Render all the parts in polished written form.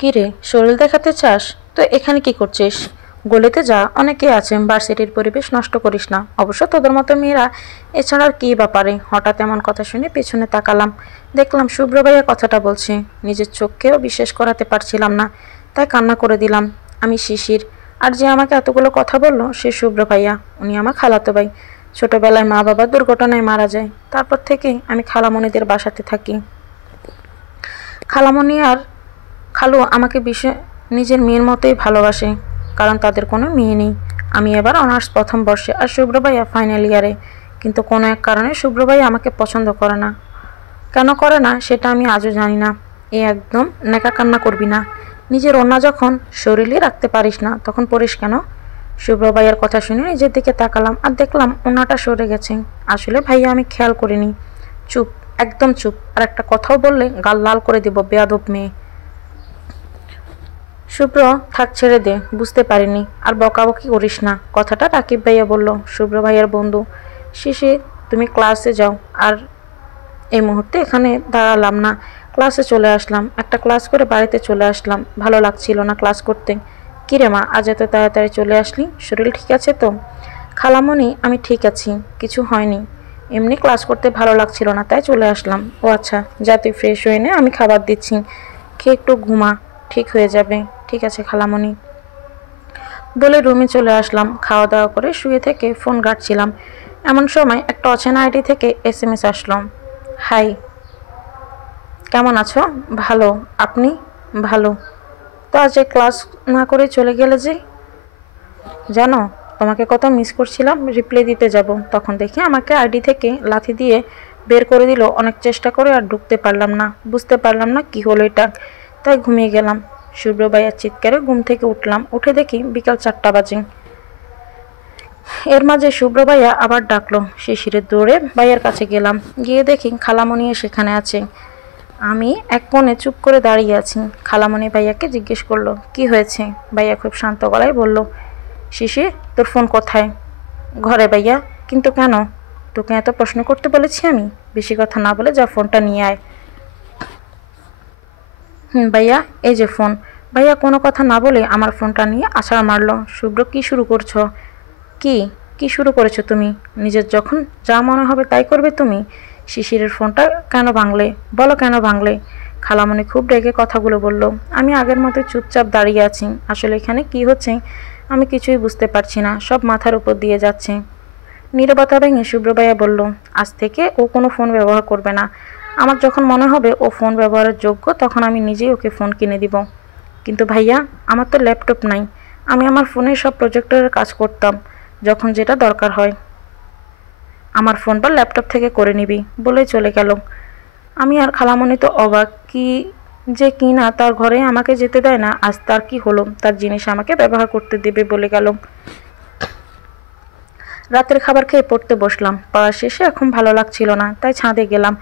কি রে, শরীর দেখাতে চাস? তো এখানে কি করছিস? গলিতে যা, অনেকে আছেন। ভার্সিটির পরিবেশ নষ্ট করিস না। অবশ্য তোদের মতো মেয়েরা এছাড়া আর কি ব্যাপারে। হঠাৎ এমন কথা শুনে পেছনে তাকালাম, দেখলাম শুভ্র ভাইয়া কথাটা বলছে। নিজের চোখকেও বিশ্বাস করাতে পারছিলাম না, তাই কান্না করে দিলাম। আমি শিশির, আর যে আমাকে এতগুলো কথা বললো সে শুভ্র ভাইয়া। উনি আমার খালাতো ভাই। ছোটবেলায় মা বাবা দুর্ঘটনায় মারা যায়, তারপর থেকে আমি খালামণিদের বাসাতে থাকি। খালামণি আর খালু আমাকে নিজের মেয়ের মতোই ভালোবাসে, কারণ তাদের কোনো মেয়ে নেই। আমি এবার অনার্স প্রথম বর্ষে, আর শুভ্র ভাইয়া ফাইনাল ইয়ারে। কিন্তু কোনো এক কারণে শুভ্র ভাইয়া আমাকে পছন্দ করে না। কেন করে না সেটা আমি আজও জানি না। একদম নেকা কান্না করবি না। নিজের ওড়না যখন শরীরে রাখতে পারিস না তখন পরিস কেন? শুভ্র ভাইয়ার কথা শুনে নিজের দিকে তাকালাম, আর দেখলাম ওড়নাটা সরে গেছে। আসলে ভাইয়া আমি খেয়াল করিনি। চুপ, একদম চুপ। আর একটা কথাও বললে গাল লাল করে দিব, বেয়াদব মেয়ে। শুভ্র, থাক, ছেড়ে দে, বুঝতে পারিনি। আর বকাবকি করিস না। কথাটা রাকিব ভাইয়া বলল, শুভ্র ভাইয়ার বন্ধু। শিশির, তুমি ক্লাসে যাও। আর এই মুহূর্তে এখানে দাঁড়ালাম না, ক্লাসে চলে আসলাম। একটা ক্লাস করে বাড়িতে চলে আসলাম, ভালো লাগছিল না ক্লাস করতে। কিরে মা, আজ এত তাড়াতাড়ি চলে আসলি? শরীর ঠিক আছে তো? খালামণি, আমি ঠিক আছি, কিছু হয়নি। এমনি ক্লাস করতে ভালো লাগছিল না, তাই চলে আসলাম। ও আচ্ছা, যা তুই ফ্রেশ হয়ে নে, আমি খাবার দিচ্ছি, খেয়ে একটু ঘুমা, ঠিক হয়ে যাবে। ঠিক আছে খালামণি বলে রুমে চলে আসলাম। খাওয়া দাওয়া করে শুয়ে থেকে ফোন ঘাঁটছিলাম, এমন সময় একটা অচেনা আইডি থেকে SMS আসলো। হাই, কেমন আছো? ভালো, আপনি? ভালো। তো আজ ক্লাস না করে চলে গেলে যে? জানো, তোমাকে কত মিস করছিলাম। রিপ্লাই দিতে যাব, তখন দেখি আমাকে আইডি থেকে লাথি দিয়ে বের করে দিল। অনেক চেষ্টা করে আর ঢুকতে পারলাম না, বুঝতে পারলাম না কি হলো এটা, তাই ঘুমিয়ে গেলাম। শুভ্র ভাইয়ার চিৎকারে ঘুম থেকে উঠলাম, উঠে দেখি বিকাল 4টা বাজে। এর মাঝে শুভ্র ভাইয়া আবার ডাকলো। শিশিরের দৌড়ে ভাইয়ার কাছে গেলাম, গিয়ে দেখি খালামণি সেখানে আছে। আমি এক কোণে চুপ করে দাঁড়িয়ে আছি। খালামণি ভাইয়াকে জিজ্ঞেস করলো, কি হয়েছে? ভাইয়া খুব শান্ত গলায় বলল, শিশির, তোর ফোন কোথায়? ঘরে ভাইয়া। কিন্তু কেন? তোকে এত প্রশ্ন করতে বলেছি আমি? বেশি কথা না বলে যা, ফোনটা নিয়ে আয়। ভাইয়া, এই যে ফোন। ভাইয়া কোনো কথা না বলে আমার ফোনটা নিয়ে আছাড় মারলো। শুভ্র, কি শুরু করছো? কি কি শুরু করেছো তুমি? নিজের যখন যা মনে হবে তাই করবে তুমি? শিশিরের ফোনটা কেন ভাঙলে? বলো কেন ভাঙলে? খালামণি খুব রেগে কথাগুলো বলল। আমি আগের মতো চুপচাপ দাঁড়িয়ে আছি। আসলে এখানে কি হচ্ছে আমি কিছুই বুঝতে পারছি না, সব মাথার উপর দিয়ে যাচ্ছে। নীরবতা ভেঙে শুভ্র ভাইয়া বলল, আজ থেকে ও কোনো ফোন ব্যবহার করবে না। আমার যখন মনে হবে ও ফোন ব্যবহারের যোগ্য, তখন আমি নিজেই ওকে ফোন কিনে দিব। কিন্তু ভাইয়া, আমার তো ল্যাপটপ নাই। আমি আমার ফোনে সব প্রজেক্টরের কাজ করতাম, যখন যেটা দরকার হয়। আমার ফোন বা ল্যাপটপ থেকে করে নিবি বলেই চলে গেল। আমি আর খালামণি তো অবাক, কি যে কি না তার ঘরে আমাকে যেতে দেয় না। আজ তার কি হলো? তার জিনিস আমাকে ব্যবহার করতে দেবে বলে গেল। রাতের খাবার খেয়ে পড়তে বসলাম। পড়া শেষে এখন ভালো লাগছিল না, তাই ছাদে গেলাম।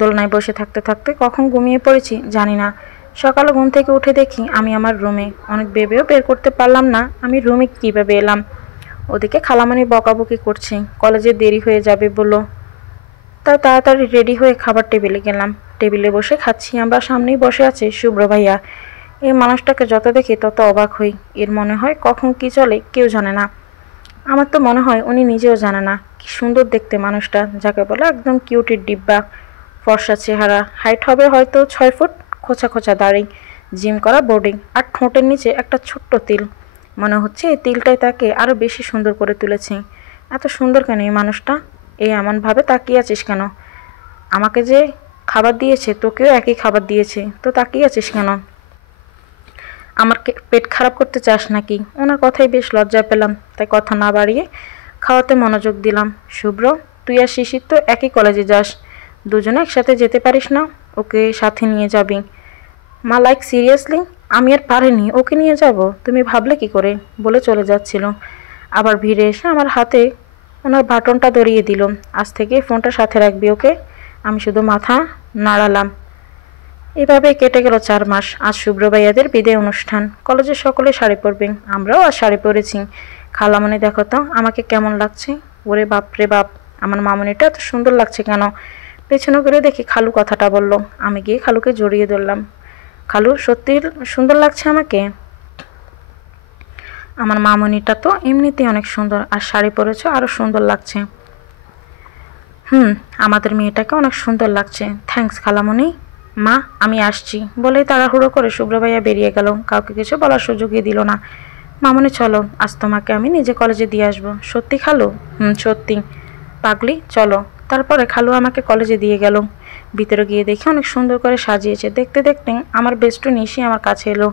দোলনায় বসে থাকতে থাকতে কখন ঘুমিয়ে পড়েছি জানি না। সকালে ঘুম থেকে উঠে দেখি আমি আমার রুমে। অনেক ভেবেও বের করতে পারলাম না আমি রুমে কীভাবে এলাম। ওদিকে খালামণি বকাবকি করছে, কলেজে দেরি হয়ে যাবে বলল। তাই তাড়াতাড়ি রেডি হয়ে খাবার টেবিলে গেলাম। টেবিলে বসে খাচ্ছি, আমার সামনেই বসে আছে শুভ্র ভাইয়া। এই মানুষটাকে যত দেখি তত অবাক হই। এর মনে হয় কখন কি চলে কেউ জানে না। আমার তো মনে হয় উনি নিজেও জানে না। কি সুন্দর দেখতে মানুষটা, যাকে বলে একদম কিউটের ডিব্বা। ফর্সা চেহারা, হাইট হবে হয়তো 6 ফুট, খোঁচা খোঁচা দাড়ি, জিম করা বডি, আর ঠোঁটের নিচে একটা ছোট্ট তিল। মনে হচ্ছে এই তিলটাই তাকে আরও বেশি সুন্দর করে তুলেছে। এত সুন্দর কেন এই মানুষটা? এই এমনভাবে তাকিয়ে আছিস কেন? আমাকে যে খাবার দিয়েছে তোকেও একই খাবার দিয়েছে, তো তাকিয়ে আছিস কেন? আমার পেট খারাপ করতে চাস নাকি? ওনার কথাই বেশ লজ্জা পেলাম, তাই কথা না বাড়িয়ে খাওয়াতে মনোযোগ দিলাম। শুভ্র, তুই আর শিশির তো একই কলেজে যাস, দুজনে একসাথে যেতে পারিস না? ওকে সাথে নিয়ে যাবি? মা, লাইক সিরিয়াসলি? আমি আর পারিনি, ওকে নিয়ে যাব? তুমি ভাবলে কি করে? বলে চলে যাচ্ছিল, আবার ভিড়ে এসে আমার হাতে ওনার বাটনটা ধরিয়ে দিল। আজ থেকে ফোনটা সাথে রাখবি, ওকে? আমি শুধু মাথা নাড়ালাম। এভাবে কেটে গেল 4 মাস। আজ শুভ্র ভাইয়াদের বিদায় অনুষ্ঠান। কলেজে সকলে শাড়ি পরবে, আমরাও আজ শাড়ি পরেছি। খালামণি, দেখো তো আমাকে কেমন লাগছে। ওরে বাপ রে বাপ, আমার মামনিটা এত সুন্দর লাগছে কেন? পেছনে করে দেখি খালু কথাটা বলল। আমি গিয়ে খালুকে জড়িয়ে ধরলাম। খালু সত্যি সুন্দর লাগছে আমাকে? আমার মামনিটা তো এমনিতেই অনেক সুন্দর, আর শাড়ি পরেছো আরও সুন্দর লাগছে। হুম, আমাদের মেয়েটাকে অনেক সুন্দর লাগছে। থ্যাঙ্কস খালামণি। মা, আমি আসছি বলেই তাড়াহুড়ো করে শুভ্র ভাইয়া বেরিয়ে গেল, কাউকে কিছু বলার সুযোগই দিল না। মামনি চলো, আজ তোমাকে আমি নিজে কলেজে দিয়ে আসবো। সত্যি খালু? হুম, সত্যি। পাগলি, চলো। তারপরে খালু আমাকে কলেজে দিয়ে গেল। ভিতরে গিয়ে দেখি অনেক সুন্দর করে সাজিয়েছে। দেখতে দেখতে আমার বেস্ট নিশি আমার কাছে এলো।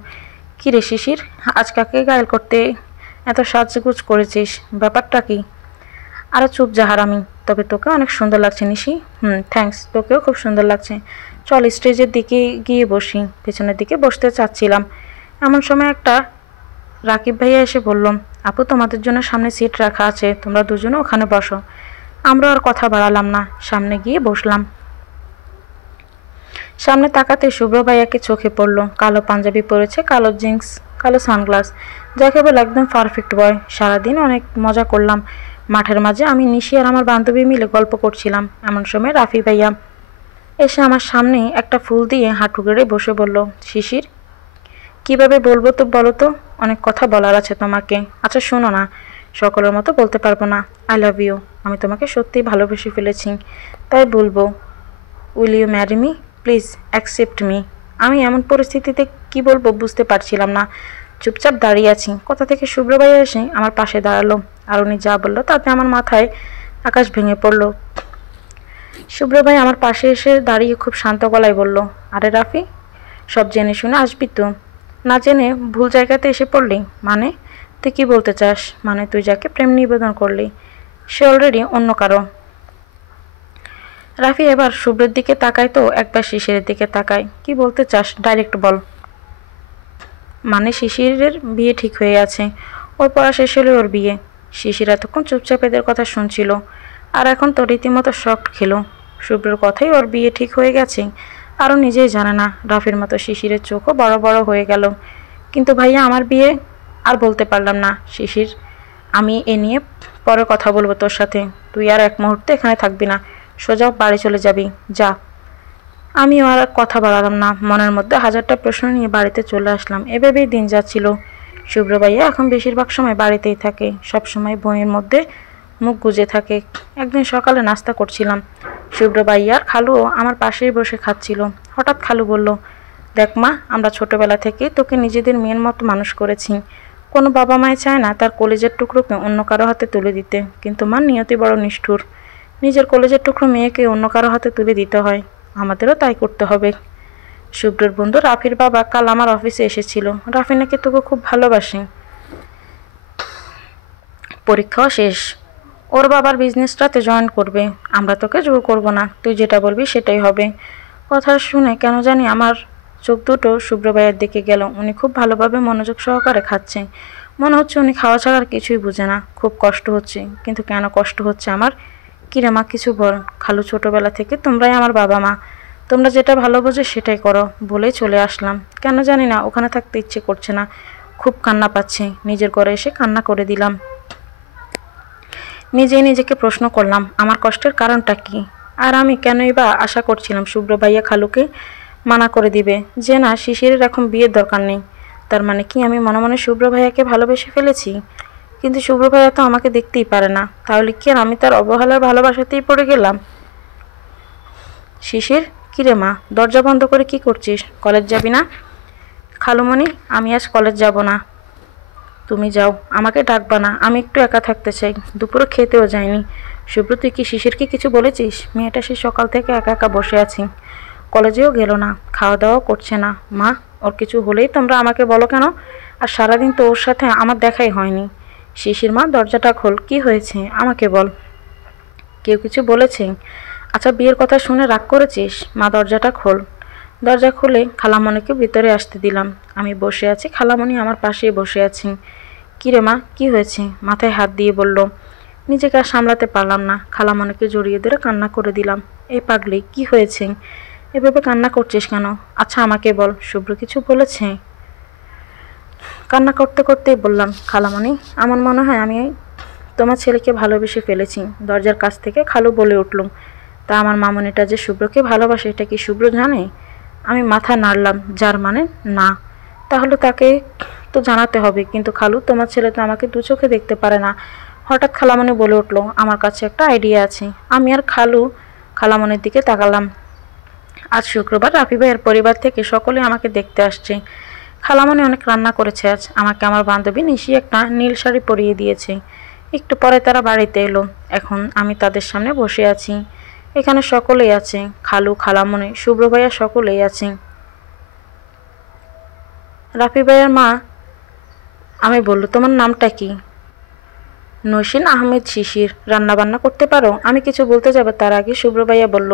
কী রে শিশির, আজ কাকে গায়েল করতে এত সাজগুজ করেছিস? ব্যাপারটা কি? আরে চুপ যা হারামি। তবে তোকে অনেক সুন্দর লাগছে নিশি। হুম, থ্যাঙ্কস, তোকেও খুব সুন্দর লাগছে। চল স্টেজের দিকে গিয়ে বসি। পেছনের দিকে বসতে চাচ্ছিলাম, এমন সময় একটা রাকিব ভাইয়া এসে বলল, আপু তোমাদের জন্য সামনে সিট রাখা আছে, তোমরা দুজনে ওখানে বসো। আমরা আর কথা বাড়ালাম না, সামনে গিয়ে বসলাম। সামনে তাকাতে শুভ্র ভাইয়াকে চোখে পড়লো। কালো পাঞ্জাবি পরেছে, কালো জিন্স, কালো সানগ্লাস, যাকে বলে একদম পারফেক্ট বয়। সারাদিন অনেক মজা করলাম। মাঠের মাঝে আমি, নিশি আর আমার বান্ধবী মিলে গল্প করছিলাম। এমন সময় রাফি ভাইয়া এসে আমার সামনে একটা ফুল দিয়ে হাঁটু গেড়ে বসে বলল, শিশির, কিভাবে বলবো তো বলো তো, অনেক কথা বলার আছে তোমাকে। আচ্ছা শোনো না, সকলের মতো বলতে পারবো না। I love you. আমি তোমাকে সত্যিই ভালোবেসে ফেলেছি, তাই বলবো, will you marry me? Please accept me. আমি এমন পরিস্থিতিতে কি বলবো বুঝতে পারছিলাম না। চুপচাপ দাঁড়িয়ে আছি। কোথা থেকে শুভ্র ভাইয়া এসে আমার পাশে দাঁড়ালো, আর উনি যা বললো তাতে আমার মাথায় আকাশ ভেঙে পড়লো। শুভ্র ভাই আমার পাশে এসে দাঁড়িয়ে খুব শান্ত গলায় বলল, আরে রাফি, সব জেনে শুনে আসবি তো? না জেনে ভুল জায়গাতে এসে পড়লি? মানে তুই কি বলতে চাস? মানে তুই যাকে প্রেম নিবেদন করলি সে অলরেডি অন্য কারো। রাফি এবার শুভ্রের দিকে তাকায় তো একবার শিশিরের দিকে তাকায়। কি বলতে চাস ডাইরেক্ট বল। মানে শিশিরের বিয়ে ঠিক হয়ে আছে, ওর পড়া শেষ হলে ওর বিয়ে। শিশির এতক্ষণ চুপচাপ এদের কথা শুনছিল, আর এখন তো রীতিমতো শক খেলো। শুভ্রের কথাই ওর বিয়ে ঠিক হয়ে গেছে, আরও নিজেই জানে না। রাফির মতো শিশিরের চোখও বড় বড় হয়ে গেল। কিন্তু ভাইয়া আমার বিয়ে? আর বলতে পারলাম না। শিশির, আমি এ নিয়ে পরে কথা বলবো তোর সাথে। তুই আর এক মুহূর্তে এখানে থাকবি না, সোজা বাড়ি চলে যাবি, যা। আমিও আর কথা বাড়ালাম না, মনের মধ্যে হাজারটা প্রশ্ন নিয়ে বাড়িতে চলে আসলাম। এভাবেই দিন যাচ্ছিল। শুভ্র ভাইয়া এখন বেশিরভাগ সময় বাড়িতেই থাকে, সব সময় বইয়ের মধ্যে মুখ গুজে থাকে। একদিন সকালে নাস্তা করছিলাম, শুভ্র ভাইয়ার খালুও আমার পাশেই বসে খাচ্ছিল। হঠাৎ খালু বলল, দেখ মা, আমরা ছোটবেলা থেকে তোকে নিজেদের মেয়ের মতো মানুষ করেছি। কোনো বাবা মায় চায় না তার কলেজের টুকরোকে অন্য কারো হাতে তুলে দিতে, কিন্তু মা নিয়তি বড় নিষ্ঠুর। নিজের কলেজের টুকরো মেয়েকে অন্য কারো হাতে তুলে দিতে হয়, আমাদেরও তাই করতে হবে। শুভ্রের বন্ধু রাফির বাবা কাল আমার অফিসে এসেছিল। রাফি নাকি তোকে খুব ভালোবাসে, পরীক্ষাও শেষ, ওর বাবার বিজনেসটাতে জয়েন করবে। আমরা তোকে জোর করবো না, তুই যেটা বলবি সেটাই হবে। কথা শুনে কেন জানি আমার চোখ দুটো শুভ্র ভাইয়ের দিকে গেল। উনি খুব ভালোভাবে মনোযোগ সহকারে খাচ্ছে। মনে হচ্ছে উনি খাওয়া ছাড়া আর কিছুই বুঝে না। খুব কষ্ট হচ্ছে, কিন্তু কেন কষ্ট হচ্ছে আমার? কিরে মা, কিছু বল। খালু, ছোটবেলা থেকে তোমরাই আমার বাবা মা, তোমরা যেটা ভালো বোঝো সেটাই করো বলেই চলে আসলাম। কেন জানি না ওখানে থাকতে ইচ্ছে করছে না, খুব কান্না পাচ্ছে। নিজের ঘরে এসে কান্না করে দিলাম। নিজেই নিজেকে প্রশ্ন করলাম আমার কষ্টের কারণটা কি। আর আমি কেনই বা আশা করছিলাম শুভ্র ভাইয়া খালুকে মানা করে দিবে যে না, শিশিরের এখন বিয়ের দরকার নেই। তার মানে কি আমি মনে মনে শুভ্র ভাইয়াকে ভালোবেসে ফেলেছি? কিন্তু শুভ্র ভাইয়া তো আমাকে দেখতেই পারে না, তাহলে কি আর আমি তার অবহেলার ভালোবাসাতেই পড়ে গেলাম? শিশির, কিরে মা, দরজা বন্ধ করে কি করছিস? কলেজ যাবি না? খালুমণি, আমি আজ কলেজ যাব না। তুমি যাও, আমাকে ডাকবা না, আমি একটু একা থাকতে চাই। দুপুরে খেতেও যাইনি। শুভ্র, তুই কি শিশিরকে কিছু বলেছিস? মেয়েটা সে সকাল থেকে একা একা বসে আছি, কলেজেও গেল না, খাওয়া দাওয়াও করছে না। মা, ওর কিছু হলেই তোমরা আমাকে বলো কেন? আর সারাদিন তো ওর সাথে আমার দেখাই হয়নি। শিশির মা, দরজাটা খোল, কি হয়েছে আমাকে বল। কেউ কিছু বলেছে? আচ্ছা, বিয়ের কথা শুনে রাগ করেছিস? মা, দরজাটা খোল। দরজা খুলে খালামণিকে ভিতরে আসতে দিলাম। আমি বসে আছি, খালামণি আমার পাশেই বসে আছি। কিরে মা, কি হয়েছে? মাথায় হাত দিয়ে বলল। নিজেকে আর সামলাতে পারলাম না, খালামণিকে জড়িয়ে ধরে কান্না করে দিলাম। এই পাগলি, কি হয়েছে? এভাবে কান্না করছিস কেন? আচ্ছা আমাকে বল, শুভ্র কিছু বলেছে? কান্না করতে করতেই বললাম, খালামণি, আমার মনে হয় আমি তোমার ছেলেকে ভালোবেসে ফেলেছি। দরজার কাছ থেকে খালু বলে উঠল, তা আমার মামনিটা যে শুভ্রকে ভালোবাসে এটা কি শুভ্র জানে? আমি মাথা নাড়লাম, যার মানে না। তাহলে তাকে তো জানাতে হবে। কিন্তু খালু, তোমার ছেলে তো আমাকে দু চোখে দেখতে পারে না। হঠাৎ খালামণি বলে উঠল, আমার কাছে একটা আইডিয়া আছে। আমি আর খালামণির দিকে তাকালাম। আজ শুক্রবার, রাফি ভাইয়ের পরিবার থেকে সকলে আমাকে দেখতে আসছে। খালামণি অনেক রান্না করেছে আজ। আমাকে আমার বান্ধবী নিশি একটা নীল শাড়ি পরিয়ে দিয়েছে। একটু পরে তারা বাড়িতে এলো। এখন আমি তাদের সামনে বসে আছি। এখানে সকলেই আছে, খালু, খালামণি, শুভ্র ভাইয়া, সকলেই আছে। রাফি ভাইয়ের মা আমি বলল, তোমার নামটা কি? নসীন আহমেদ শিশির। রান্না বান্না করতে পারো? আমি কিছু বলতে যাব তার আগে শুভ্র ভাইয়া বলল,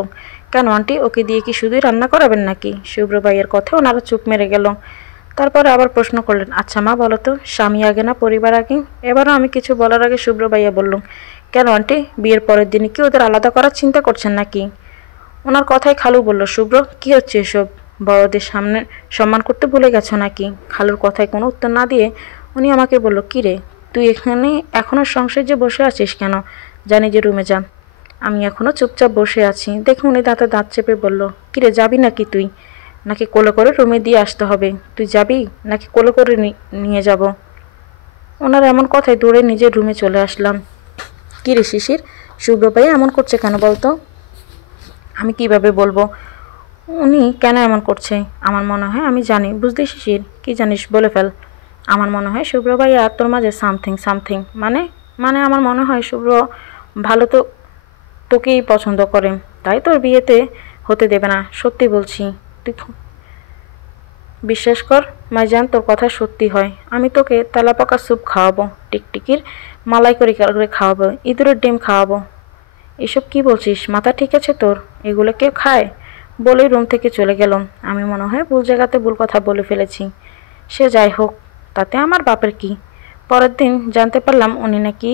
কেন আন্টি, ওকে দিয়ে কি শুধুই রান্না করাবেন নাকি? শুভ্র ভাইয়ের কথায় ওনারা চুপ মেরে গেল। তারপরে আবার প্রশ্ন করলেন, আচ্ছা মা বলো তো, স্বামী আগে না পরিবার আগে? এবারও আমি কিছু বলার আগে শুভ্র ভাইয়া বলল, কেন আন্টি, বিয়ের পরের দিনে কি ওদের আলাদা করার চিন্তা করছেন নাকি? ওনার কথায় খালু বলল, শুভ্র, কি হচ্ছে এসব? বড়দের সামনে সম্মান করতে ভুলে গেছো নাকি? খালুর কথায় কোনো উত্তর না দিয়ে উনি আমাকে বলল, কি রে, তুই এখানে এখনো সংসারে বসে আছিস কেন? জানি যে রুমে যা। আমি এখনো চুপচাপ বসে আছি। দেখে উনি দাঁতে দাঁত চেপে বলল, কিরে, যাবি নাকি তুই? নাকি কোলে করে রুমে দিয়ে আসতে হবে? তুই যাবি নাকি কোলে করে নিয়ে যাব? ওনার এমন কথায় দৌড়ে নিজের রুমে চলে আসলাম। কিরে শিশির, শুভ্র ভাই এমন করছে কেন বলতো? আমি কিভাবে বলবো উনি কেন এমন করছে? আমার মনে হয় আমি জানি। বুঝলি শিশির, কি জানিস বলে ফেল। আমার মনে হয় শুভ্র ভাইয়া তোর মাঝে সামথিং সামথিং। মানে মানে আমার মনে হয় শুভ্র ভালো তোকেই পছন্দ করে, তাই তোর বিয়েতে হতে দেবে না। সত্যি বলছি, তুই বিশ্বাস কর মাইজান, তোর কথা সত্যি হয়। আমি তোকে তেলাপাকা স্যুপ খাওয়াবো, টিকটিকির মালাই করে খাওয়াবো, ইঁদুরের ডিম খাওয়াবো। এসব কি বলছিস? মাথা ঠিক আছে তোর? এগুলো কেউ খায়? বলেই রুম থেকে চলে গেলাম। আমি মনে হয় ভুল জায়গাতে ভুল কথা বলে ফেলেছি। সে যাই হোক, তাতে আমার বাপের কি? পরের দিন জানতে পারলাম উনি নাকি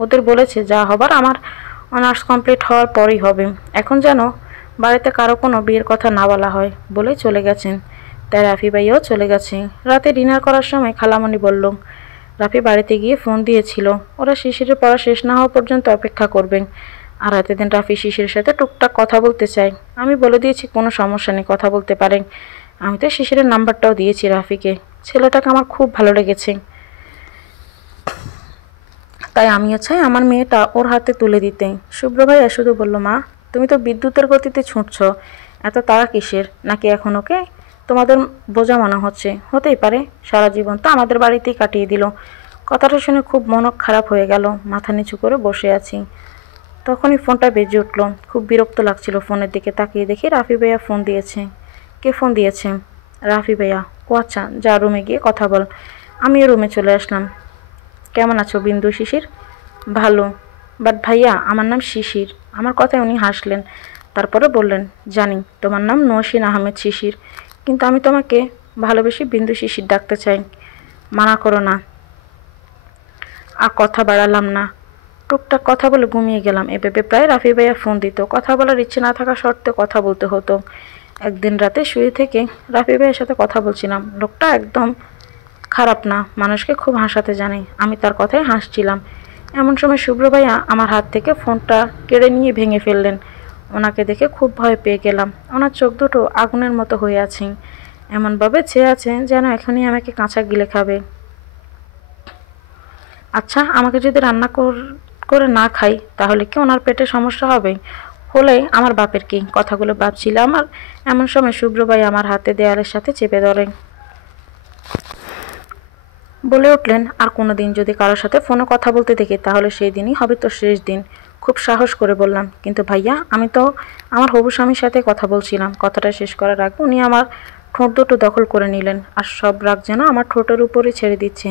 ওদের বলেছে যা হবার আমার অনার্স কমপ্লিট হওয়ার পরই হবে। এখন যেন বাড়িতে কারো কোনো বিয়ের কথা না বলা হয় বলে চলে গেছেন। তাই রাফি ভাইও চলে গেছে। রাতে ডিনার করার সময় খালামণি বলল, রাফি বাড়িতে গিয়ে ফোন দিয়েছিল, ওরা শিশিরের পড়া শেষ না হওয়া পর্যন্ত অপেক্ষা করবেন। আর রাতের দিন রাফি শিশিরের সাথে টুকটাক কথা বলতে চাই। আমি বলে দিয়েছি কোনো সমস্যা নেই, কথা বলতে পারেন। আমি তো শিশিরের নাম্বারটাও দিয়েছি রাফিকে। ছেলেটাকে আমার খুব ভালো লেগেছে, তাই আমিও চাই আমার মেয়েটা ওর হাতে তুলে দিতে। শুভ্র ভাইয়া শুধু বলল, মা তুমি তো বিদ্যুতের গতিতে ছুটছ, এত তাড়া কিসের? নাকি এখন ওকে তোমাদের বোঝা মনে হচ্ছে? হতেই পারে, সারা জীবন তো আমাদের বাড়িতেই কাটিয়ে দিল। কথাটা শুনে খুব মন খারাপ হয়ে গেল। মাথা নিচু করে বসে আছি। তখনই ফোনটা বেজে উঠল। খুব বিরক্ত লাগছিল ফোনের দিকে তাকিয়ে। দেখি রাফি ভাইয়া ফোন দিয়েছে। কে ফোন দিয়েছে? রাফি ভাইয়া। ও আচ্ছা, যা রুমে গিয়ে কথা বল। আমিও রুমে চলে আসলাম। কেমন আছো বিন্দু শিশির? ভালো, বাট ভাইয়া আমার নাম শিশির। আমার কথায় উনি হাসলেন। তারপরে বললেন, জানি তোমার নাম নসীন আহমেদ শিশির, কিন্তু আমি তোমাকে ভালোবেসে বিন্দু শিশির ডাকতে চাই। মানা করো না। আর কথা বাড়ালাম না। টুকটাক কথা বলে ঘুমিয়ে গেলাম। এভাবে প্রায় রাফি ভাইয়া ফোন দিত। কথা বলার ইচ্ছে না থাকা সত্ত্বেও কথা বলতে হতো। একদিন রাতে শুয়ে থেকে রাফি ভাইয়ের সাথে কথা বলছিলাম। লোকটা একদম খারাপ না, মানুষকে খুব হাসাতে জানে। আমি তার কথায় হাসছিলাম। এমন সময় শুভ্র ভাইয়া আমার হাত থেকে ফোনটা কেড়ে নিয়ে ভেঙে ফেললেন। ওনাকে দেখে খুব ভয় পেয়ে গেলাম। ওনার চোখ দুটো আগুনের মতো হয়ে আছে, এমনভাবে চেয়ে আছে যেন এখনই আমাকে কাঁচা গিলে খাবে। আচ্ছা, আমাকে যদি রান্না করে না খাই তাহলে কি ওনার পেটে সমস্যা হবে? হলে আমার বাপের কি? কথাগুলো ভাবছিলাম আর এমন সময় শুভ্র ভাই আমার হাতে দেয়ালের সাথে চেপে ধরেন। বলে উঠলেন, আর কোনো দিন যদি কারোর সাথে ফোনে কথা বলতে দেখি তাহলে সেই দিনই হবে তোর শেষ দিন। খুব সাহস করে বললাম, কিন্তু ভাইয়া আমি তো আমার হবু স্বামীর সাথে কথা বলছিলাম। কথাটা শেষ করার আগে উনি আমার ঠোঁট দুটো দখল করে নিলেন, আর সব রাগ যেন আমার ঠোঁটের উপরে ছেড়ে দিচ্ছে।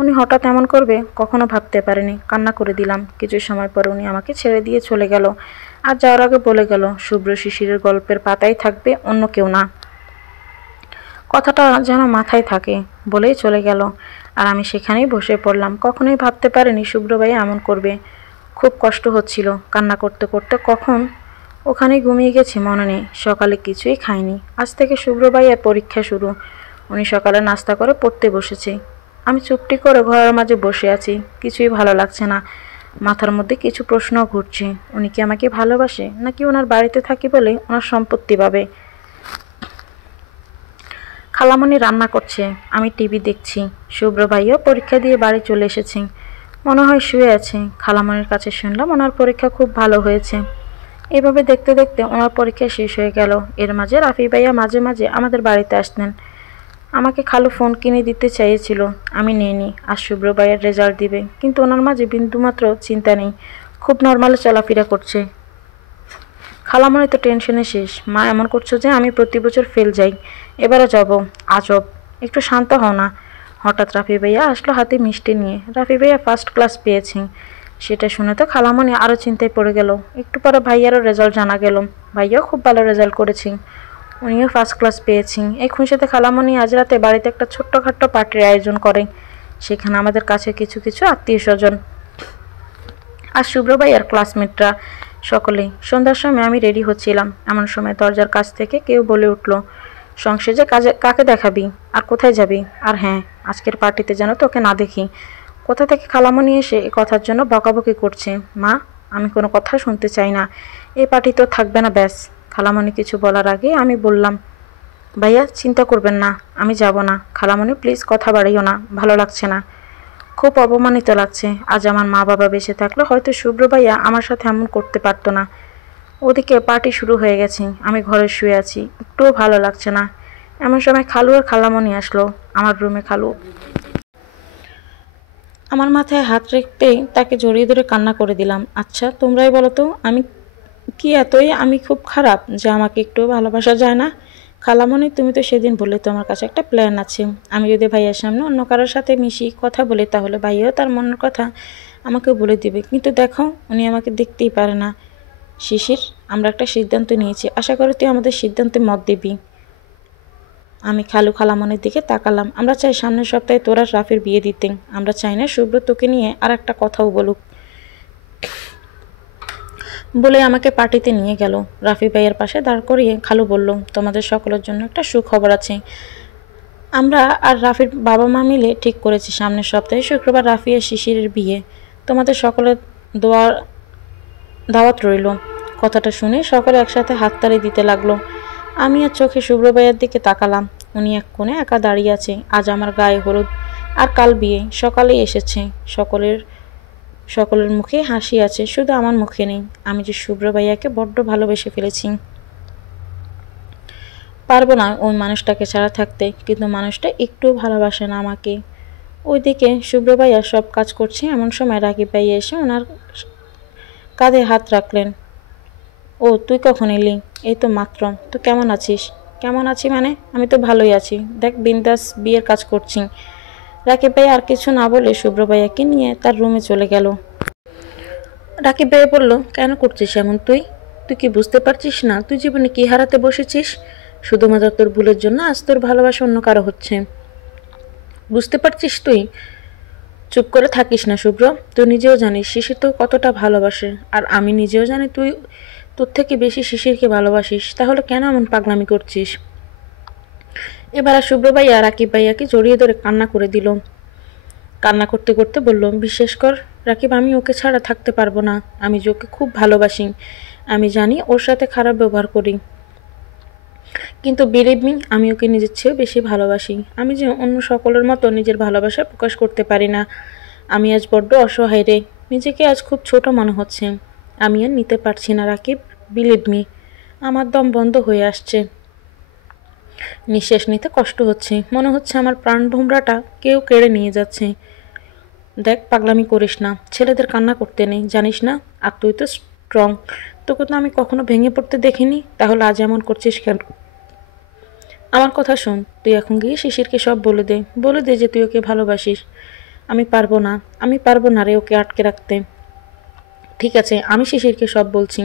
উনি হঠাৎ এমন করবে কখনো ভাবতে পারেনি। কান্না করে দিলাম। কিছু সময় পর উনি আমাকে ছেড়ে দিয়ে চলে গেল। আর যাওয়ার আগে বলে গেল, শুভ্র শিশিরের গল্পের পাতায় থাকবে, অন্য কেউ না। কথাটা যেন মাথায় থাকে বলেই চলে গেল। আর আমি সেখানেই বসে পড়লাম। কখনোই ভাবতে পারিনি শুভ্র ভাই এমন করবে। খুব কষ্ট হচ্ছিল। কান্না করতে করতে কখন ওখানেই ঘুমিয়ে গেছি মনে নেই। সকালে কিছুই খাইনি। আজ থেকে শুভ্র ভাইয়ের পরীক্ষা শুরু। উনি সকালে নাস্তা করে পড়তে বসেছে। আমি চুপটি করে ঘরের মাঝে বসে আছি। কিছুই ভালো লাগছে না। মাথার মধ্যে কিছু প্রশ্ন ঘুরছে। উনি কি আমাকে ভালোবাসে, নাকি ওনার বাড়িতে থাকি বলে ওনার সম্পত্তি পাবে? খালামণি রান্না করছে, আমি টিভি দেখছি। শুভ্র ভাইও পরীক্ষা দিয়ে বাড়ি চলে এসেছে, মনে হয় শুয়ে আছে। খালামণির কাছে শুনলাম ওনার পরীক্ষা খুব ভালো হয়েছে। এভাবে দেখতে দেখতে ওনার পরীক্ষা শেষ হয়ে গেল। এর মাঝে রাফি ভাইয়া মাঝে মাঝে আমাদের বাড়িতে আসতেন। আমাকে খালু ফোন কিনে দিতে চেয়েছিল, আমি নিইনি। আর শুভ্র ভাইয়ের রেজাল্ট দিবে, কিন্তু ওনার মাঝে বিন্দুমাত্র চিন্তা নেই, খুব নর্মালে চলাফেরা করছে। খালামণি তো টেনশনে শেষ। মা এমন করছো যে আমি প্রতি বছর ফেল যাই, এবারে যাব। আজব, একটু শান্ত হও না। হঠাৎ রাফি ভাইয়া আসলো হাতে মিষ্টি নিয়ে। রাফি ভাইয়া ফার্স্ট ক্লাস পেয়েছি, সেটা শুনে তো খালামণি আরও চিন্তায় পড়ে গেল। একটু পরে ভাইয়ারও রেজাল্ট জানা গেল, ভাইয়াও খুব ভালো রেজাল্ট করেছি, উনিও ফার্স্ট ক্লাস পেয়েছি। এই খুশিতে খালামণি আজ রাতে বাড়িতে একটা ছোট্টখাট্ট পার্টির আয়োজন করে, সেখানে আমাদের কাছে কিছু কিছু আত্মীয় স্বজন আর শুভ্র ভাইয়ার ক্লাসমেটরা সকলেই। সন্ধ্যার সময় আমি রেডি হচ্ছিলাম, এমন সময় দরজার কাছ থেকে কেউ বলে উঠল, সংসেজে কাকে দেখাবি আর কোথায় যাবি? আর হ্যাঁ, আজকের পার্টিতে যেন তোকে না দেখি। কোথা থেকে খালামণি এসে এ কথার জন্য বকাবকি করছে। মা, আমি কোনো কথা শুনতে চাই না, এই পার্টি তো থাকবে না ব্যাস। খালামণি কিছু বলার আগে আমি বললাম, ভাইয়া চিন্তা করবেন না, আমি যাব না। খালামণি প্লিজ কথা বাড়িও না, ভালো লাগছে না, খুব অপমানিত লাগছে। আজ আমার মা বাবা বেঁচে থাকলে হয়তো শুভ্র ভাইয়া আমার সাথে এমন করতে পারতো না। ওদিকে পার্টি শুরু হয়ে গেছে, আমি ঘরে শুয়ে আছি, একটুও ভালো লাগছে না। এমন সময় খালু আর খালামণি আসলো আমার রুমে। খালু আমার মাথায় হাত রেখতেই তাকে জড়িয়ে ধরে কান্না করে দিলাম। আচ্ছা তোমরাই বলো তো, আমি কি এতই আমি খুব খারাপ যে আমাকে একটু ভালোবাসা যায় না? খালামণি, তুমি তো সেদিন বললে তোমার কাছে একটা প্ল্যান আছে, আমি যদি ভাইয়ার সামনে অন্য কারোর সাথে মিশি কথা বলি তাহলে ভাইয়াও তার মনের কথা আমাকে বলে দিবে, কিন্তু দেখো উনি আমাকে দেখতেই পারে না। শিশির, আমরা একটা সিদ্ধান্ত নিয়েছি, আশা করি তুই আমাদের সিদ্ধান্তে মত দিবি। আমি খালু খালামণির দিকে তাকালাম। আমরা চাই সামনের সপ্তাহে তোর আর রাফির বিয়ে দিতে। আমরা চাই না শুভ্র তোকে নিয়ে আর একটা কথাও বলুক বলে আমাকে পার্টিতে নিয়ে গেল। রাফি ভাইয়ের পাশে দাঁড় করিয়ে খালু বলল, তোমাদের সকলের জন্য একটা সুখবর আছে। আমরা আর রাফির বাবা মা মিলে ঠিক করেছি সামনের সপ্তাহে শুক্রবার রাফি আর শিশিরের বিয়ে। তোমাদের সকলের দাওয়াত রইল। কথাটা শুনে সকলে একসাথে হাততালি দিতে লাগলো। আমি আর চোখে শুভ্র ভাইয়ের দিকে তাকালাম। উনি এক কোণে একা দাঁড়িয়ে আছে। আজ আমার গায়ে হলুদ আর কাল বিয়ে, সকালেই এসেছে। সকলের মুখে হাসি আছে, শুধু আমার মুখে নেই। আমি যে শুভ্র ভাইয়াকে বড্ড ভালোবেসে ফেলেছি, পারবো না ওই মানুষটাকে ছাড়া থাকতে, কিন্তু মানুষটা একটুও ভালোবাসে না আমাকে। ওইদিকে শুভ্র ভাইয়া সব কাজ করছে, এমন সময় রাকিব ভাইয়া এসে ওনার কাঁধে হাত রাখলেন। ও তুই কখন এলি? এই তো মাত্র। তো কেমন আছিস? কেমন আছি মানে, আমি তো ভালোই আছি, দেখ বিন্দাস বিয়ের কাজ করছি। রাকিব ভাই আর কিছু না বলে শুভ্র ভাইয়াকে নিয়ে তার রুমে চলে গেল। রাকিব ভাইয়া বলল, কেন করছিস এমন? তুই তুই কি বুঝতে পারছিস না তুই জীবনে কি হারাতে বসেছিস? শুধুমাত্র তোর ভুলের জন্য আজ তোর ভালোবাসা অন্য কারো হচ্ছে, বুঝতে পারছিস তুই? চুপ করে থাকিস না শুভ্র, তুই নিজেও জানিস শিশির তো কতটা ভালোবাসে, আর আমি নিজেও জানি তুই তোর থেকে বেশি শিশিরকে ভালোবাসিস, তাহলে কেন এমন পাগলামি করছিস? এবার আর শুভ্র ভাইয়া রাকিব ভাইয়াকে জড়িয়ে ধরে কান্না করে দিল। কান্না করতে করতে বলল, বিশ্বাস কর রাকিব, আমি ওকে ছাড়া থাকতে পারবো না। আমি যে ওকে খুব ভালোবাসি, আমি জানি ওর সাথে খারাপ ব্যবহার করি, কিন্তু বিলিভ মি, আমি ওকে নিজের চেয়েও বেশি ভালোবাসি। আমি যে অন্য সকলের মতো নিজের ভালোবাসা প্রকাশ করতে পারি না। আমি আজ বড্ড অসহায় রে, নিজেকে আজ খুব ছোট মনে হচ্ছে। আমি আর নিতে পারছি না রাকিব, বিলিভ মি, আমার দম বন্ধ হয়ে আসছে, নিঃশ্বাস নিতে কষ্ট হচ্ছে, মনে হচ্ছে আমার প্রাণ ভোমরাটা কেউ কেড়ে নিয়ে যাচ্ছে। দেখ পাগলামি করিস না, ছেলেদের কান্না করতে নেই জানিস না, আর তুই তো স্ট্রং, তোকে তো আমি কখনো ভেঙে পড়তে দেখিনি, তাহলে আজ এমন করছিস কেন? আমার কথা শোন, তুই এখন গিয়ে শিশিরকে সব বলে দে যে তুই ওকে ভালোবাসিস। আমি পারবো না রে ওকে আটকে রাখতে। ঠিক আছে, আমি শিশিরকে সব বলছি।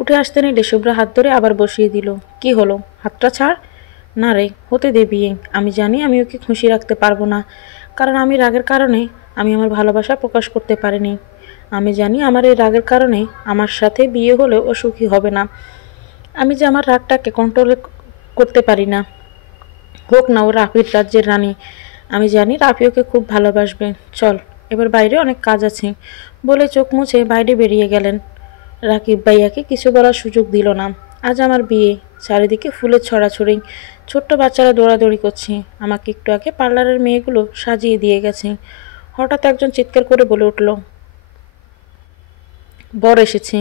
উঠে আসতে নিলে শুভ্রা হাত ধরে আবার বসিয়ে দিল। কি হলো, হাতটা ছাড়। না রে, হতে দে বিয়ে। আমি জানি আমি ওকে খুশি রাখতে পারবো না, কারণ আমি রাগের কারণে আমি আমার ভালোবাসা প্রকাশ করতে পারিনি। আমি জানি আমার এই রাগের কারণে আমার সাথে বিয়ে হলে ও সুখী হবে না। আমি যে আমার রাগটাকে কন্ট্রোল করতে পারি না, হোক না ও রাফির রাজ্যের রানী। আমি জানি রাফি ওকে খুব ভালোবাসবে। চল, এবার বাইরে অনেক কাজ আছে, বলে চোখ মুছে বাইরে বেরিয়ে গেলেন। রাকিব ভাইয়াকে কিছু বলার সুযোগ দিল না। আজ আমার বিয়ে, চারিদিকে ফুলের ছড়াছড়ি, ছোট্ট বাচ্চারা দৌড়াদৌড়ি করছে। আমাকে একটু আগে পার্লারের মেয়েগুলো সাজিয়ে দিয়ে গেছে। হঠাৎ একজন চিৎকার করে বলে উঠল, বর এসেছে,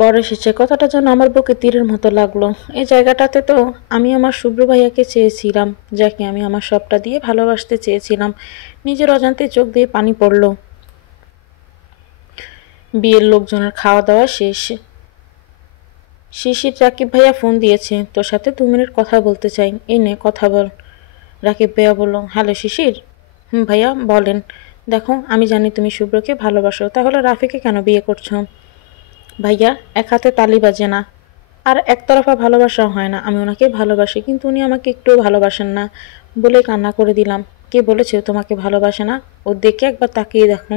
বর এসেছে। কথাটা যেন আমার বুকে তীরের মতো লাগলো। এই জায়গাটাতে তো আমি আমার শুভ্র ভাইয়াকে চেয়েছিলাম, যাকে আমি আমার সবটা দিয়ে ভালোবাসতে চেয়েছিলাম। নিজের অজান্তে চোখ দিয়ে পানি পড়ল। বিয়ের লোকজনের খাওয়া দাওয়া শেষ। শিশির রাকিব ভাইয়া ফোন দিয়েছে, তোর সাথে 2 মিনিট কথা বলতে চাই। এই নে কথা বল। রাকিব ভাইয়া বলল, হ্যালো শিশির। ভাইয়া বলেন। দেখো, আমি জানি তুমি শুভ্রকে ভালোবাসো, তাহলে রাফিকে কেন বিয়ে করছো? ভাইয়া, এক হাতে তালি বাজে না, আর একতরফা ভালোবাসা হয় না। আমি ওনাকে ভালোবাসি, কিন্তু উনি আমাকে একটুও ভালোবাসেন না বলে কান্না করে দিলাম। কে বলেছে তোমাকে ভালোবাসে না? ওর দিকে একবার তাকিয়ে দেখো,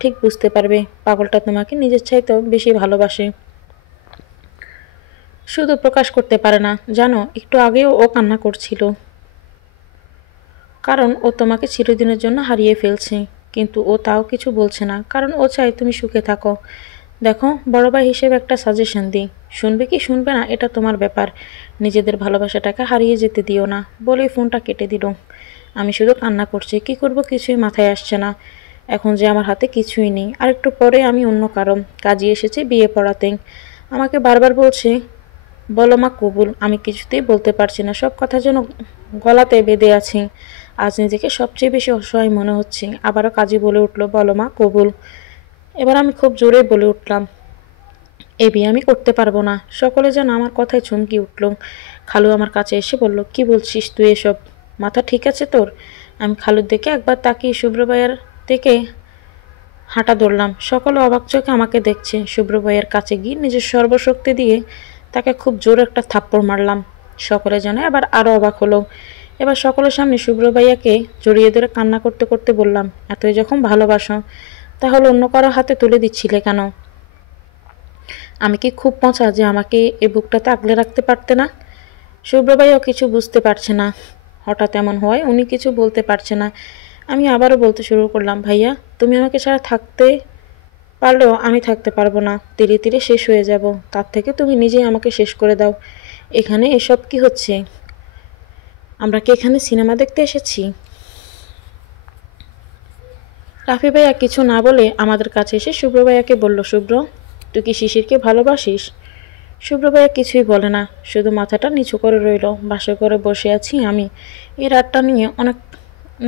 ঠিক বুঝতে পারবে পাগলটা তোমাকে নিজের চাইতেও বেশি ভালোবাসে। শুধু প্রকাশ করতে পারে না জানো। একটু আগেও ও কান্না করছিল, কারণ ও তোমাকে চিরদিনের জন্য হারিয়ে ফেলছে। কিন্তু ও তাও কিছু বলছে না, কারণ ও চায় তুমি সুখে থাকো। দেখো, বড় ভাই হিসেবে একটা সাজেশন দিই, শুনবে কি শুনবে না এটা তোমার ব্যাপার। নিজেদের ভালোবাসাটাকে হারিয়ে যেতে দিও না। বলেই ফোনটা কেটে দিল। আমি শুধু কান্না করছি, কি করব কিছুই মাথায় আসছে না। এখন যে আমার হাতে কিছুই নেই। আর একটু পরে আমি অন্য কারণ কাজে এসেছি বিয়ে পড়াতে। আমাকে বারবার বলছে, বলো মা কবুল। আমি কিছুতেই বলতে পারছি না, সব কথা যেন গলাতে বেঁধে আছি। আজ নিজেকে সবচেয়ে বেশি অসহায় মনে হচ্ছে। আবারও কাজী বলে উঠল, বলো মা কবুল। এবার আমি খুব জোরে বলে উঠলাম, এ বিয়ে আমি করতে পারবো না। সকলে যেন আমার কথায় চমকে উঠল। খালু আমার কাছে এসে বলল, কি বলছিস তুই এসব? মাথা ঠিক আছে তোর? আমি খালুর দিকে একবার তাকিয়ে শুভ্র ভাইয়ের দিকে হাঁটা ধরলাম। সকলে অবাক চোখে আমাকে দেখছে। শুভ্র ভাইয়ের কাছে গিয়ে নিজের সর্বশক্তি দিয়ে তাকে খুব জোরে একটা থাপ্পড় মারলাম। সকলে যেন এবার আরও অবাক হলো। এবার সকলের সামনে শুভ্র ভাইয়াকে জড়িয়ে ধরে কান্না করতে করতে বললাম, এতই যখন ভালোবাসো, তাহলে অন্য কারো হাতে তুলে দিচ্ছিলে কেন? আমি কি খুব পচা যে আমাকে এই বুকটাতে আগলে রাখতে পারতে না? শুভ্র ভাইয়াও কিছু বুঝতে পারছে না। হঠাৎ এমন হওয়ায় উনি কিছু বলতে পারছে না। আমি আবারও বলতে শুরু করলাম, ভাইয়া তুমি আমাকে ছাড়া থাকতে পারলেও আমি থাকতে পারবো না। ধীরে ধীরে শেষ হয়ে যাব। তার থেকে তুমি নিজেই আমাকে শেষ করে দাও। এখানে এসব কি হচ্ছে? আমরা কি এখানে সিনেমা দেখতে এসেছি? রাফি ভাইয়া কিছু না বলে আমাদের কাছে এসে শুভ্র ভাইয়াকে বলল, শুভ্র তুই কি শিশিরকে ভালোবাসিস? শুভ্র ভাইয়া কিছুই বলে না, শুধু মাথাটা নিচু করে রইল। বাসে করে বসে আছি আমি। এই রাতটা নিয়ে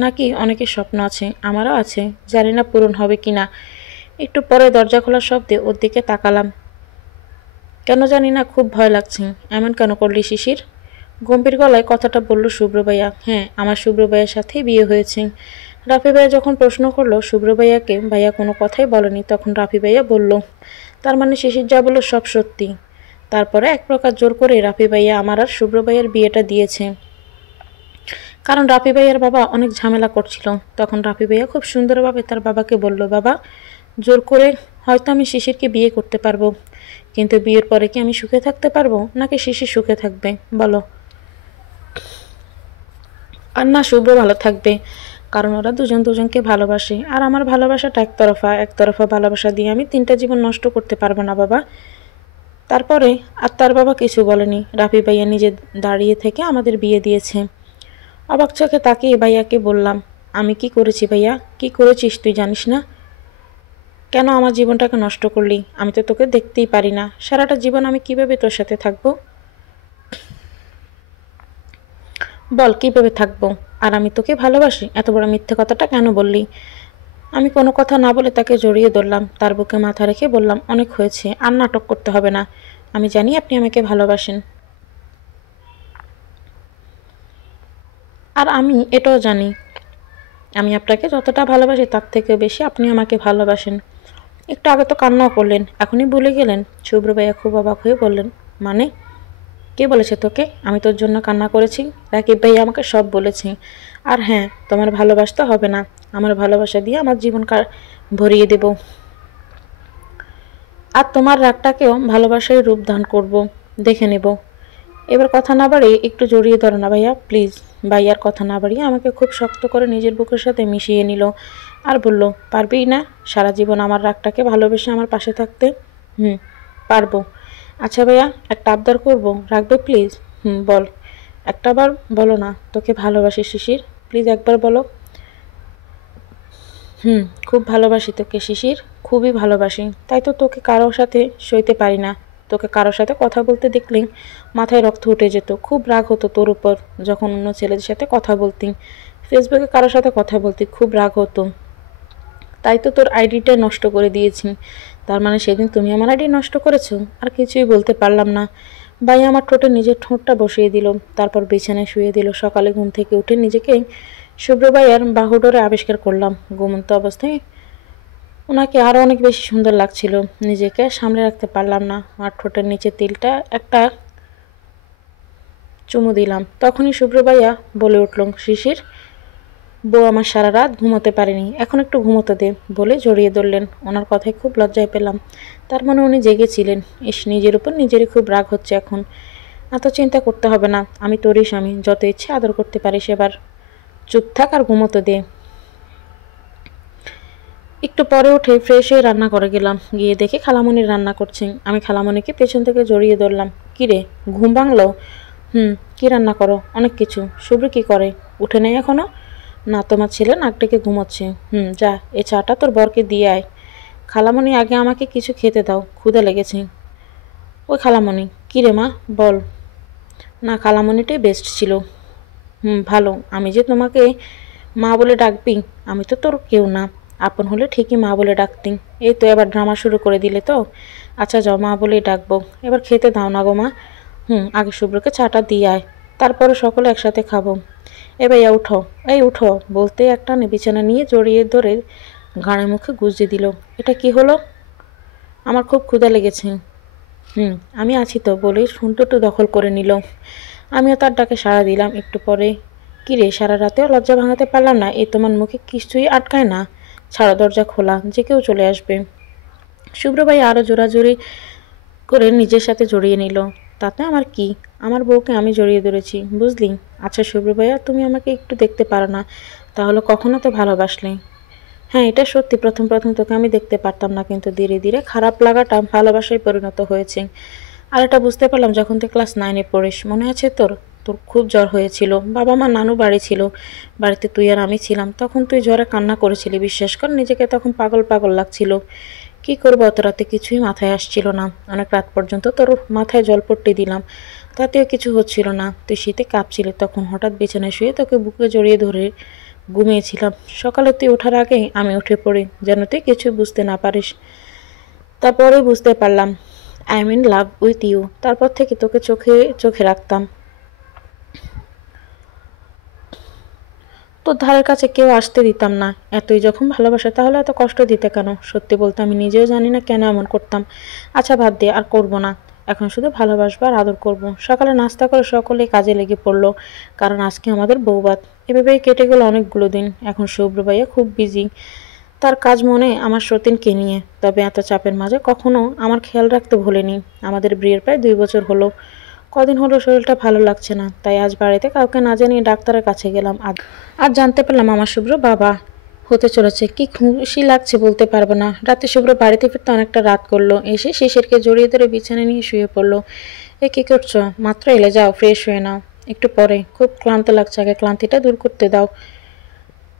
নাকি অনেকের স্বপ্ন আছে, আমারও আছে। জানি না পূরণ হবে কি না। একটু পরে দরজা খোলার শব্দে ওর দিকে তাকালাম। কেন জানি না খুব ভয় লাগছে। এমন কেন করলি শিশির? গম্ভীর গলায় কথাটা বলল শুভ্র ভাইয়া। হ্যাঁ, আমার শুভ্র ভাইয়ের সাথেই বিয়ে হয়েছে। রাফি ভাইয়া যখন প্রশ্ন করলো শুভ্র ভাইয়াকে, ভাইয়া কোনো কথাই বলেনি। তখন রাফি ভাইয়া বলল, তার মানে শিশির যা বলল সব সত্যি। তারপরে এক প্রকার জোর করে রাফি ভাইয়া আমার আর শুভ্র ভাইয়ের বিয়েটা দিয়েছে। কারণ রাফি ভাইয়ার বাবা অনেক ঝামেলা করছিল। তখন রাফি ভাইয়া খুব সুন্দরভাবে তার বাবাকে বলল, বাবা জোর করে হয়তো আমি শিশিরকে বিয়ে করতে পারবো, কিন্তু বিয়ের পরে কি আমি সুখে থাকতে পারবো, নাকি শিশির সুখে থাকবে বলো? আর না শুভ্র ভালো থাকবে, কারণ ওরা দুজন দুজনকে ভালোবাসে। আর আমার ভালোবাসাটা একতরফা। একতরফা ভালোবাসা দিয়ে আমি 3টা জীবন নষ্ট করতে পারবো না বাবা। তারপরে আর তার বাবা কিছু বলেনি। রাফি ভাইয়া নিজে দাঁড়িয়ে থেকে আমাদের বিয়ে দিয়েছে। অবাক চোখে তাকিয়ে ভাইয়াকে বললাম, আমি কি করেছি ভাইয়া? কি করেছিস তুই জানিস না? কেন আমার জীবনটাকে নষ্ট করলি? আমি তো তোকে দেখতেই পারি না। সারাটা জীবন আমি কিভাবে তোর সাথে থাকবো? বল কিভাবে থাকবো? আর আমি তোকে ভালোবাসি, এত বড় মিথ্যে কথাটা কেন বললি? আমি কোনো কথা না বলে তাকে জড়িয়ে ধরলাম। তার বুকে মাথা রেখে বললাম, অনেক হয়েছে, আর নাটক করতে হবে না। আমি জানি আপনি আমাকে ভালোবাসেন, আর আমি এটাও জানি আমি আপনাকে যতটা ভালোবাসি তার থেকে বেশি আপনি আমাকে ভালোবাসেন। একটু আগে তো কান্নাও করলেন, এখনই ভুলে গেলেন? শুভ্র ভাইয়া খুব অবাক হয়ে বললেন, মানে কে বলেছে তোকে আমি তোর জন্য কান্না করেছি? রাকিব ভাইয়া আমাকে সব বলেছি। আর হ্যাঁ, তোমার ভালোবাসতে হবে না, আমার ভালোবাসা দিয়ে আমার জীবন ভরিয়ে দেব। আর তোমার রাগটাকেও ভালোবাসায় রূপ দান করব, দেখে নেব। এবার কথা না বাড়িয়ে একটু জড়িয়ে ধরো না ভাইয়া প্লিজ। ভাইয়ার কথা না বাড়িয়ে আমাকে খুব শক্ত করে নিজের বুকের সাথে মিশিয়ে নিল আর বলল, পারবেই না সারা জীবন আমার রাগটাকে ভালোবেসে আমার পাশে থাকতে? পারবো। আচ্ছা ভাইয়া, একটা আবদার করবো, রাখবে প্লিজ? বল। একটাবার বলো না তোকে ভালোবাসি শিশির, প্লিজ একবার বলো। খুব ভালোবাসি তোকে শিশির, খুবই ভালোবাসি। তাই তো তোকে কারোর সাথে সইতে পারি না। তোকে কারোর সাথে কথা বলতে দেখলেই মাথায় রক্ত উঠে যেত। খুব রাগ হতো তোর উপর যখন অন্য ছেলেদের সাথে কথা বলতি, ফেসবুকে কারোর সাথে কথা বলতি, খুব রাগ হতো। তাই তো তোর আইডিটা নষ্ট করে দিয়েছি। তার মানে সেদিন তুমি আমার আইডি নষ্ট করেছো? আর কিছুই বলতে পারলাম না। ভাই আমার ঠোঁটে নিজের ঠোঁটটা বসিয়ে দিল, তারপর বিছানায় শুয়ে দিল। সকালে ঘুম থেকে উঠে নিজেকে শুভ্র ভাইয়ার বাহুডোরে আবিষ্কার করলাম। ঘুমন্ত অবস্থায় ওনাকে আরও অনেক বেশি সুন্দর লাগছিল। নিজেকে সামলে রাখতে পারলাম না, আর ঠোঁটের নিচে তিলটা একটা চুমু দিলাম। তখনই শুভ্র ভাইয়া বলে উঠল, শিশির বউ আমার সারা রাত ঘুমোতে পারেনি, এখন একটু ঘুমোতে দে, বলে জড়িয়ে ধরলেন। ওনার কথায় খুব লজ্জায় পেলাম। তার মানে উনি জেগেছিলেন। নিজের উপর নিজেরই খুব রাগ হচ্ছে এখন। এত চিন্তা করতে হবে না, আমি তোরই স্বামী, যত ইচ্ছে আদর করতে পারিস। এবার চুপ থাক আর ঘুমোতে দে। একটু পরে উঠে ফ্রেশ হয়ে রান্না করে গেলাম। গিয়ে দেখি খালামণি রান্না করছেন। আমি খালামণিকে পেছন থেকে জড়িয়ে ধরলাম। কিরে, ঘুম ভাঙলো? কি রান্না করো? অনেক কিছু। শুভ্র কি করে? উঠে নেই এখনো? না, তোমার ছেলে নাক ডেকে ঘুমোচ্ছে। যা, এই চাটা তোর বরকে দিয়ে আয়। খালামণি, আগে আমাকে কিছু খেতে দাও, ক্ষুধা লেগেছে। ওই খালামণি, কি রে মা, বল। না, খালামণিটাই বেস্ট ছিল। ভালো। আমি যে তোমাকে মা বলে ডাকবি? আমি তো তোর কেউ না। আপন হলে ঠিকই মা বলে ডাকতি। এই তো এবার ড্রামা শুরু করে দিলে তো। আচ্ছা যাও, মা বলেই ডাকবো। এবার খেতে দাও না গো মা। আগে শুভ্রকে চাটা দিয়ে আয়, তারপরে সকলে একসাথে খাবো। এ ভাইয়া উঠো, এই উঠো বলতে একটা বিছানা নিয়ে জড়িয়ে ধরে ঘাড়ে মুখে গুঁজে দিল। এটা কি হলো? আমার খুব ক্ষুধা লেগেছে। আমি আছি তো বলে শুনটুটু দখল করে নিল। আমিও তার ডাকে সাড়া দিলাম। একটু পরে, কি রে, সারা রাতেও লজ্জা ভাঙাতে পারলাম না? এই তোমার মুখে কিছুই আটকায় না? ছাড়ো, দরজা খোলা, যে কেউ চলে আসবে। শুভ্র ভাই আরও জোরাজোরি করে নিজের সাথে জড়িয়ে নিল। তাতে আমার কি? আমার বউকে আমি জড়িয়ে ধরেছি, বুঝলি? আচ্ছা শুভ্র ভাইয়া, তুমি আমাকে একটু দেখতে পারো না, তাহলে কখনো তো ভালোবাসলে? হ্যাঁ, এটা সত্যি, প্রথম প্রথম তোকে আমি দেখতে পারতাম না, কিন্তু ধীরে ধীরে খারাপ লাগাটা ভালোবাসায় পরিণত হয়েছে। আর এটা বুঝতে পারলাম যখন তুই ক্লাস 9-এ পড়িস। মনে আছে তোর? তোর খুব জ্বর হয়েছিল, বাবা মা নানু বাড়ি ছিল, বাড়িতে তুই আর আমি ছিলাম। তখন তুই জ্বরে কান্না করেছিলি, বিশ্বাস কর, নিজেকে তখন পাগল পাগল লাগছিল। কি করবো, অত রাতে কিছুই মাথায় আসছিল না। অনেক রাত পর্যন্ত তোর মাথায় জলপট্টি দিলাম, তাতেও কিছু হচ্ছিল না। তুই শীতে কাঁপছিলি। তখন হঠাৎ বিছানায় শুয়ে তোকে বুকে জড়িয়ে ধরে ঘুমিয়েছিলাম। সকালে তুই ওঠার আগেই আমি উঠে পড়ি, যেন তুই কিছু বুঝতে না পারিস। তারপরে বুঝতে পারলাম I am in love with you. তারপর থেকে তোকে চোখে চোখে রাখতাম। তোর ধারের কাছে কেউ আসতে দিতাম না। এতই যখন ভালোবাসা, তাহলে এত কষ্ট দিতে কেন? সত্যি বলতে আমি নিজেও জানি না কেন এমন করতাম। আচ্ছা বাদ দে, আর করবো না। এখন শুধু ভালোবাসবো আর আদর করব। সকালে নাস্তা করে সকলে কাজে লেগে পড়লো, কারণ আজকে আমাদের বৌভাত। এভাবেই কেটে গেল অনেকগুলো দিন। এখন শুভ্র ভাইয়া খুব বিজি, তার কাজ মনে আমার সতীনকে নিয়ে। তবে এত চাপের মাঝে কখনো আমার খেয়াল রাখতে ভোলেনি। আমাদের বিয়ের প্রায় 2 বছর হলো। কদিন হলো শরীরটা ভালো লাগছে না, তাই আজ বাড়িতে কাউকে না জানিয়ে ডাক্তারের কাছে গেলাম। আজ জানতে পারলাম আমার শুভ্র বাবা হতে চলেছে। কি খুশি লাগছে বলতে পারবো না। রাতে শুভ্র বাড়িতে ফিরতে অনেকটা রাত করলো। এসে শিশিরকে জড়িয়ে ধরে বিছানায় নিয়ে শুয়ে পড়লো। এ কি করছো? মাত্র এলে, যাও ফ্রেশ হয়ে নাও। একটু পরে। খুব ক্লান্ত লাগছে, আগে ক্লান্তিটা দূর করতে দাও।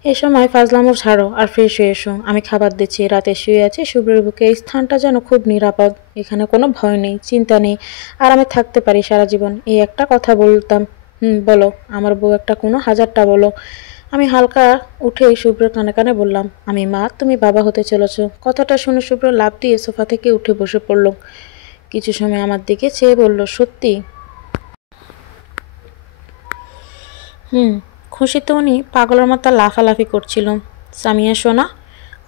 এ সময় ফাজলামো ছাড়ো আর ফ্রেশ হয়ে এসো। আমি খাবার দিচ্ছি। রাতে শুয়ে আছি শুভ্রের বুকে। এই স্থানটা যেন খুব নিরাপদ। এখানে কোনো ভয় নেই, চিন্তা নেই, আর আমি থাকতে পারি সারা জীবন। এই একটা কথা বলতাম। বলো। আমার বউ একটা কোনো, হাজারটা বলো। আমি হালকা উঠেই শুভ্রের কানে কানে বললাম, আমি মা, তুমি বাবা হতে চলেছ। কথাটা শুনে শুভ্র লাফ দিয়ে সোফা থেকে উঠে বসে পড়ল। কিছু সময় আমার দিকে চেয়ে বলল, সত্যি? হুম। খুশিতে উনি পাগলের মতো লাফালাফি করছিল। সামিয়া সোনা,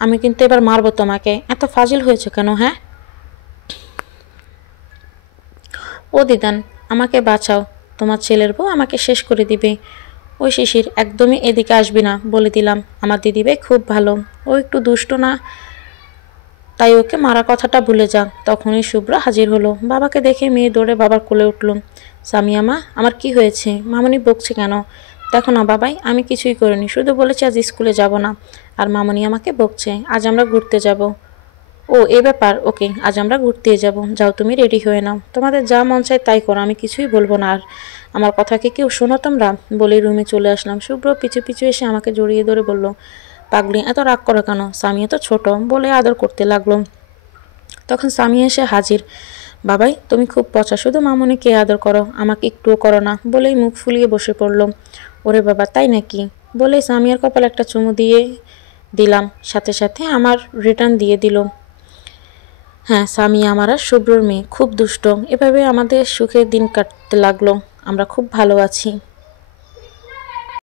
আমি কিন্তু এবার মারবো তোমাকে। এত ফাজিল হয়েছে কেন, হ্যাঁ? ও দিদান, আমাকে বাঁচাও, তোমার ছেলের বউ আমাকে শেষ করে দিবে। ওই শিশির, একদমই এদিকে আসবি না, বলে দিলাম। আমার দিদিভাই খুব ভালো, ও একটু দুষ্ট না, তাই ওকে মারা কথাটা ভুলে যা। তখনই শুভ্র হাজির হলো। বাবাকে দেখে মেয়ে দৌড়ে বাবার কোলে উঠল। সামিয়া মা, আমার কি হয়েছে? মামনি বকছে কেন? দেখো না বাবাই, আমি কিছুই করিনি, শুধু বলেছি আজ স্কুলে যাব না। আর মামনি আমাকে বকছে, আজ আমরা ঘুরতে যাব। ও এ ব্যাপার, ওকে আজ আমরা ঘুরতে যাব, যাও তুমি রেডি হয়ে নাও, তোমাদের যা মন চায় তাই করো, আমি কিছুই বলবো না। আর আমার কথা কি কেউ শোনো তোমরা? বলে রুমে চলে আসলাম। শুভ্র পিছু পিছু এসে আমাকে জড়িয়ে ধরে বলল, পাগলি এত রাগ করো কেন, সামিয়া তো ছোট, বলে আদর করতে লাগলো। তখন সামিয়া এসে হাজির। বাবাই তুমি খুব পচা, শুধু মামুনিকে আদর করো, আমাকে একটুও করো না, বলেই মুখ ফুলিয়ে বসে পড়ল। ওরে বাবা তাই নাকি, বলেই সামিয়ার কপালে একটা চুমু দিয়ে দিলাম, সাথে সাথে আমার রিটার্ন দিয়ে দিল। হ্যাঁ, সামিয়া আমার আর শুভ্রর মেয়ে, খুব দুষ্ট। এভাবে আমাদের সুখের দিন কাটতে লাগলো, আমরা খুব ভালো আছি।